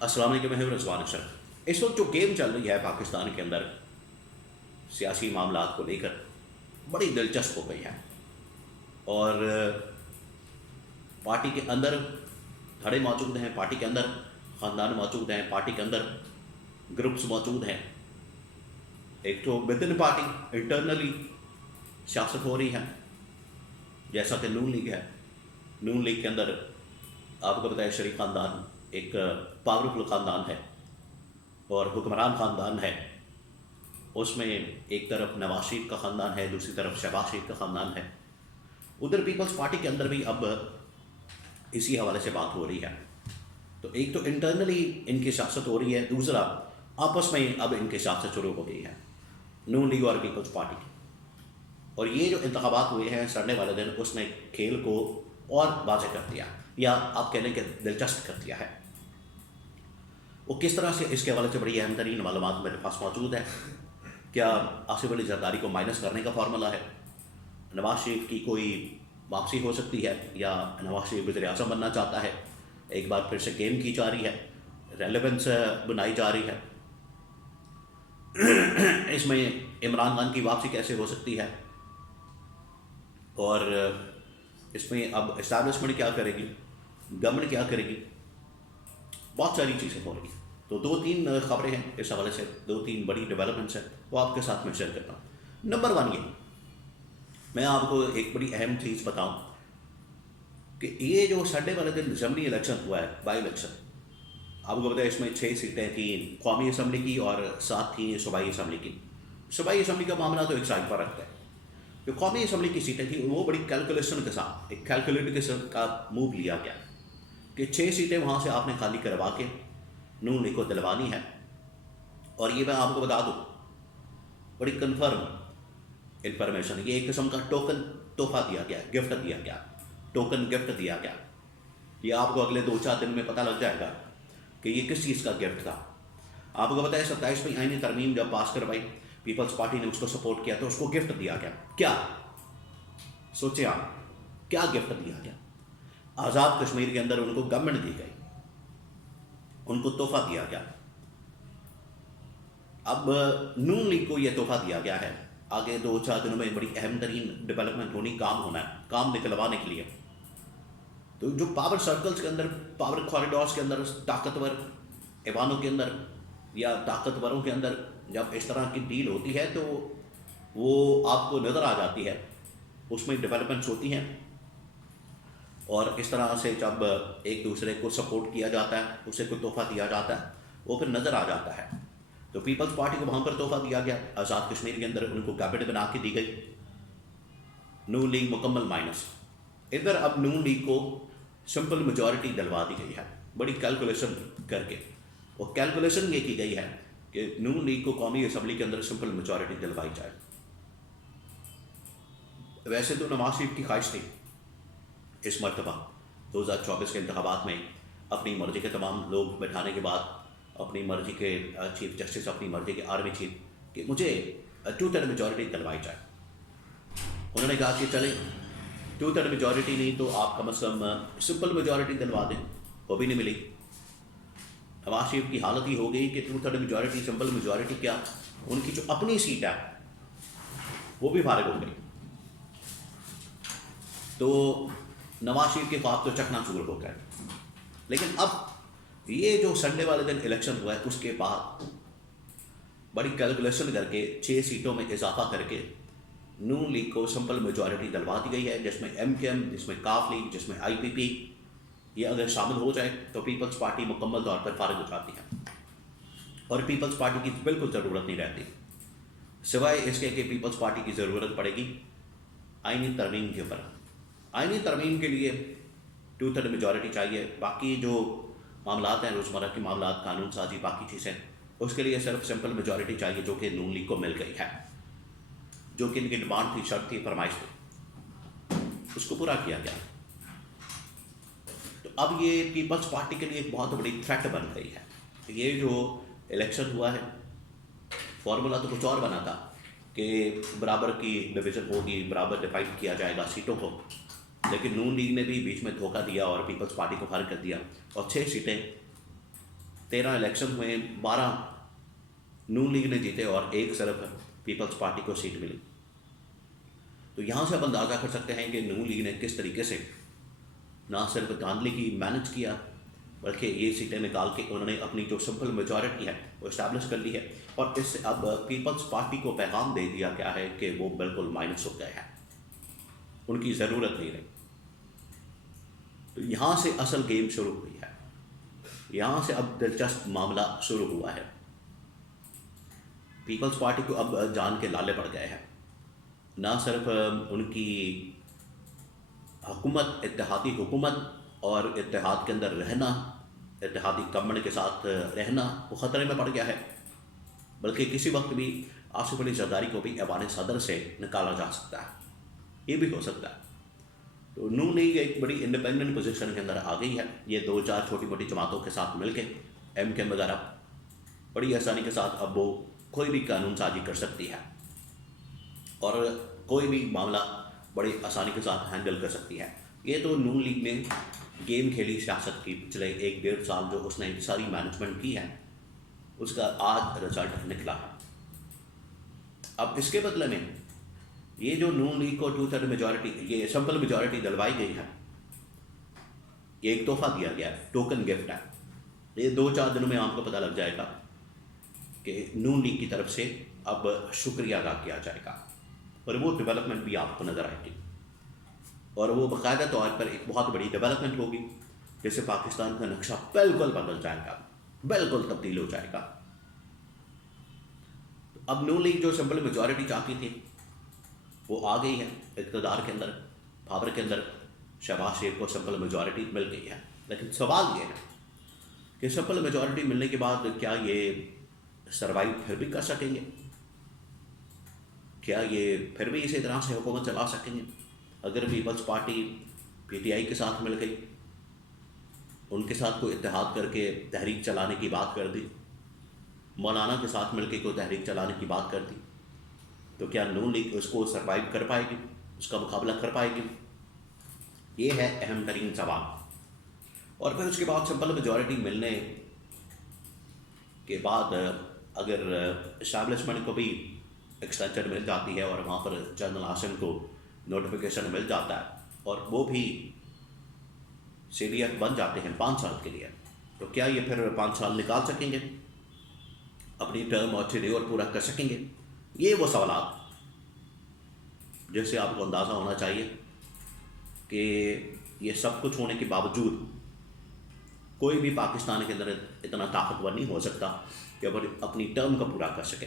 अस्सलाम वालेकुम, मैं हूं रिजवान अशरफ। इस वक्त जो गेम चल रही है पाकिस्तान के अंदर सियासी मामलात को लेकर बड़ी दिलचस्प हो गई है। और पार्टी के अंदर धड़े मौजूद हैं, पार्टी के अंदर ख़ानदान मौजूद हैं, पार्टी के अंदर ग्रुप्स मौजूद हैं। एक तो विद इन पार्टी इंटरनली सियासत हो रही है, जैसा कि नून लीग है। नून लीग के अंदर आपको बताया शरीफ ख़ानदान एक पावरफुल ख़ानदान है और हुक्मरान ख़ानदान है। उसमें एक तरफ नवाज शरीफ का ख़ानदान है, दूसरी तरफ शहबाज शरीफ का ख़ानदान है। उधर पीपल्स पार्टी के अंदर भी अब इसी हवाले से बात हो रही है। तो एक तो इंटरनली इनकी सियासत हो रही है, दूसरा आपस में अब इनकी सियासत शुरू हो गई है, नून लीग और पीपल्स पार्टी की। और ये जो इंतखाबात हुए हैं सड़ने वाले दिन, उसने खेल को और वाज़ेह कर दिया, या आप कह लें कि दिलचस्प कर दिया है। वो किस तरह से, इसके हवाले से बड़ी अहम तरीन मालूमात मेरे पास मौजूद है। क्या आसिफ अली जरदारी को माइनस करने का फार्मूला है? नवाज शरीफ की कोई वापसी हो सकती है, या नवाज शरीफ वज़ीर आज़म बनना चाहता है? एक बार फिर से गेम की जा रही है, रेलेवेंस बनाई जा रही है। इसमें इमरान खान की वापसी कैसे हो सकती है, और इसमें अब इस्टेब्लिशमेंट क्या करेगी, गवर्नमेंट क्या करेगी, बहुत सारी चीज़ें हो रही हैं। तो दो तीन खबरें हैं इस हवाले से, दो तीन बड़ी डेवलपमेंट्स हैं, वो आपके साथ में शेयर करता हूँ। नंबर वन, ये मैं आपको एक बड़ी अहम चीज़ बताऊँ कि ये जो संडे वाले दिन असम्बली इलेक्शन हुआ है, बाई इलेक्शन, आपको बताया इसमें 6 सीटें थी कौमी असम्बली की और 7 थी सूबाई असम्बली की। सूबाई असम्बली का मामला तो एक साइड पर रखता है। जो कौमी असम्बली की सीटें थी वो बड़ी कैलकुलेशन के साथ, एक कैलकुलेटर के साथ का मूव लिया गया कि 6 सीटें वहाँ से आपने खाली करवा के नून लीग को दिलवानी है। और ये मैं आपको बता दूँ, बड़ी कन्फर्म इंफॉर्मेशन, ये एक किस्म का टोकन तोहफा दिया गया, गिफ्ट दिया गया, टोकन गिफ्ट दिया गया। ये आपको अगले 2-4 दिन में पता लग जाएगा कि ये किस चीज़ का गिफ्ट था। आपको बताया 27 में आईनी तरमीम जब पास करवाई, पीपल्स पार्टी ने उसको सपोर्ट किया, तो उसको गिफ्ट दिया गया। क्या सोचे आप, क्या गिफ्ट दिया गया? आज़ाद कश्मीर के अंदर उनको गवर्नमेंट दी गई, उनको तोहफा दिया गया। अब नून लीग को यह तोहफा दिया गया है। आगे 2-4 दिनों में बड़ी अहम तरीन डेवलपमेंट होनी, काम होना है, काम निकलवाने के लिए। तो जो पावर सर्कल्स के अंदर, पावर कॉरिडोर्स के अंदर, ताकतवर ऐवानों के अंदर या ताकतवरों के अंदर जब इस तरह की डील होती है तो वो आपको नज़र आ जाती है, उसमें डेवलपमेंट्स होती हैं। और इस तरह से जब एक दूसरे को सपोर्ट किया जाता है, उसे कोई तोहफा दिया जाता है, वो फिर नज़र आ जाता है। तो पीपल्स पार्टी को वहाँ पर तोहफा दिया गया, आज़ाद कश्मीर के अंदर उनको कैबिनेट बना के दी गई। नून लीग मुकम्मल माइनस। इधर अब नून लीग को सिंपल मेजॉरिटी दिलवा दी गई है, बड़ी कैलकुलेशन करके। और कैलकुलेशन ये की गई है कि नून लीग को कौमी असम्बली के अंदर सिंपल मेजॉरिटी दिलवाई जाए। वैसे तो नवाज शरीफ की ख्वाहिश थी इस मरतबा 2024 के इंतखाबात में अपनी मर्जी के तमाम लोग बैठाने के बाद, अपनी मर्जी के चीफ जस्टिस, अपनी मर्जी के आर्मी चीफ, कि मुझे 2/3 मेजॉरिटी दिलवाई जाए। उन्होंने कहा कि चले 2/3 मेजॉरिटी नहीं तो आप कम अज़ कम सिंपल मेजॉरिटी दिलवा दें, वो भी नहीं मिली। नवाज शरीफ की हालत ही हो गई कि 2/3 मेजॉरिटी, सिंपल मेजॉरिटी क्या, उनकी जो अपनी सीट है वो भी फारिग हो गई। तो नवाज शरीफ के ख्वाब तो चकनाचूर हो गए। लेकिन अब ये जो संडे वाले दिन इलेक्शन हुआ है, उसके बाद बड़ी कैलकुलेशन करके 6 सीटों में इजाफा करके नून लीग को सिंपल मेजॉरिटी दिलवा दी गई है, जिसमें MKM, जिसमें काफ लीग, जिसमें IPP, ये अगर शामिल हो जाए तो पीपल्स पार्टी मुकम्मल तौर पर फारिग हो जाती है। और पीपल्स पार्टी की बिल्कुल ज़रूरत नहीं रहती, सिवाय इसके कि पीपल्स पार्टी की ज़रूरत पड़ेगी आईनी तरमीम के ऊपर। आईनी तरमीम के लिए 2/3 मेजॉरिटी चाहिए। बाकी जो मामलात हैं, रोज़मर्रा की मामलात, कानून साजी, बाकी चीज़ें, उसके लिए सिर्फ सिंपल मेजॉरिटी चाहिए, जो कि नून लीग को मिल गई है। जो कि इनकी डिमांड थी, शर्त थी, फरमाइश थी, उसको पूरा किया गया। तो अब ये पीपल्स पार्टी के लिए एक बहुत बड़ी थ्रेट बन गई है। ये जो इलेक्शन हुआ है, फॉर्मूला तो कुछ और बना था कि बराबर की डिवीज़न होगी, बराबर डिवाइड किया जाएगा सीटों को, लेकिन नून लीग ने भी बीच में धोखा दिया और पीपल्स पार्टी को फारिग कर दिया और 6 सीटें 13 इलेक्शन हुए, 12 नून लीग ने जीते और एक सिर्फ पीपल्स पार्टी को सीट मिली। तो यहाँ से आप अंदाज़ा कर सकते हैं कि नून लीग ने किस तरीके से ना सिर्फ धांधली की मैनेज किया, बल्कि ये सीटें निकाल के उन्होंने अपनी जो सिंपल मेजॉरिटी है वो इस्टेब्लिश कर ली है। और इससे अब पीपल्स पार्टी को पैगाम दे दिया गया है कि वो बिल्कुल माइनस हो गए हैं, उनकी ज़रूरत नहीं रही। तो यहाँ से असल गेम शुरू हुई है, यहाँ से अब दिलचस्प मामला शुरू हुआ है। पीपल्स पार्टी को अब जान के लाले पड़ गए हैं। ना सिर्फ उनकी हुकूमत, इत्तेहादी हुकूमत और इत्तेहाद के अंदर रहना, इत्तेहादी गवर्नमेंट के साथ रहना वो ख़तरे में पड़ गया है, बल्कि किसी वक्त भी आसिफ अली जरदारी को भी ऐवान सदर से निकाला जा सकता है, ये भी हो सकता है। तो नून लीग एक बड़ी इंडिपेंडेंट पोजीशन के अंदर आ गई है। ये 2-4 छोटी मोटी जमातों के साथ मिलके MK वगैरह बड़ी आसानी के साथ अब वो कोई भी कानून साजी कर सकती है और कोई भी मामला बड़ी आसानी के साथ हैंडल कर सकती है। ये तो नून लीग ने गेम खेली सियासत की पिछले 1-1.5 साल, जो उसने सारी मैनेजमेंट की है, उसका आज रिजल्ट निकला है। अब इसके बदले में ये जो नून लीग को 2/3 मेजॉरिटी, ये सिंपल मेजॉरिटी दिलवाई गई है, ये एक तोहफा दिया गया है, टोकन गिफ्ट है। ये 2-4 दिनों में आपको पता लग जाएगा कि नून लीग की तरफ से अब शुक्रिया अदा किया जाएगा और वो डेवलपमेंट भी आपको नज़र आएगी और वो बाकायदा तौर पर एक बहुत बड़ी डेवलपमेंट होगी, जिससे पाकिस्तान का नक्शा बिल्कुल बदल जाएगा, बिल्कुल तब्दील हो जाएगा। अब नून लीग जो सिंपल मेजॉरिटी चाहती थी वो आ गई है इक़्तिदार के अंदर, पावर के अंदर। शहबाज शरीफ को सिंपल मेजॉरिटी मिल गई है, लेकिन सवाल ये है कि सिंपल मेजॉरिटी मिलने के बाद क्या ये सरवाइव फिर भी कर सकेंगे? क्या ये फिर भी इसी तरह से हुकूमत चला सकेंगे? अगर पीपल्स पार्टी PTI के साथ मिल गई, उनके साथ कोई इत्तेहाद करके तहरीक चलाने की बात कर दी, मौलाना के साथ मिलकर कोई तहरीक चलाने की बात कर दी, तो क्या नून लीग उसको सरवाइव कर पाएगी, उसका मुकाबला कर पाएगी? ये है अहम तरीन सवाल। और फिर उसके बाद सिंपल मेजॉरिटी मिलने के बाद अगर इस्टेब्लिशमेंट को भी एक्सटेंशन मिल जाती है और वहाँ पर जनरल आसिम को नोटिफिकेशन मिल जाता है और वो भी CDF बन जाते हैं 5 साल के लिए, तो क्या ये फिर 5 साल निकाल सकेंगे, अपनी टर्म और टेन्योर पूरा कर सकेंगे? ये वो सवाल जिससे आपको अंदाज़ा होना चाहिए कि ये सब कुछ होने के बावजूद कोई भी पाकिस्तान के अंदर इतना ताकतवर नहीं हो सकता कि अपनी टर्म को पूरा कर सके।